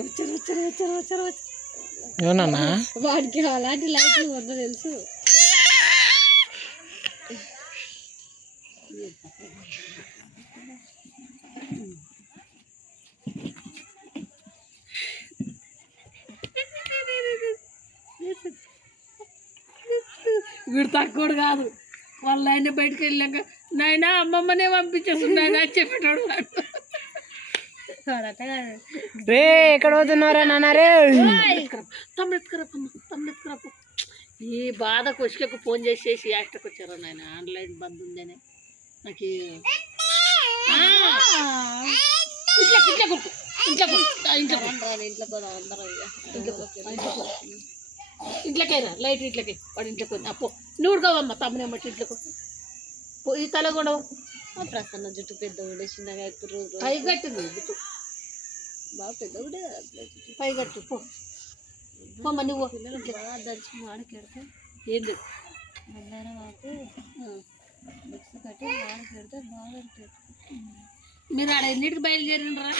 వచ్చారు వచ్చారు వచ్చారు వచ్చారు వచ్చారు వచ్చారు ఏమన్నా వాడికి అలాంటి లైట్లు వద్ద తెలుసు. వీడు తక్కువ కాదు. వాళ్ళ ఆయన బయటకు వెళ్ళాక నాయన అమ్మమ్మనే పంపించేస్తున్నాయన అని చెప్పేటాడు. రే ఎక్కడ పోతున్నారా నాన్న రే? తమ్మెత్తుకురాపు. ఈ బాధ కొసులకు ఫోన్ చేసేసి యాక్టర్కి వచ్చారు నాయన. ఆన్లైన్ బంద్ ఉందని నాకు ఇంట్లోకైనా లైట్ ఇంట్లోకి వాడు ఇంట్లోకి అప్పు నువ్వు కావమ్మా తమ్మునేమట్టి ఇంట్లోకి ఈ తల కూడా ప్రసన్న జుట్టు పెద్ద ఉండే చిన్నగా పై కట్టింది జుట్టు బాగా పెద్ద ఉండే పై కట్టు పోమ్మ నువ్వు బాగా దంచి మాడికెడితే ఏంది మధ్యాహ్నం మాకు మిక్స్ కట్టి మాడికెడితే బాగా మీరు ఆడ ఎన్నిటికి బయలుదేరినరా?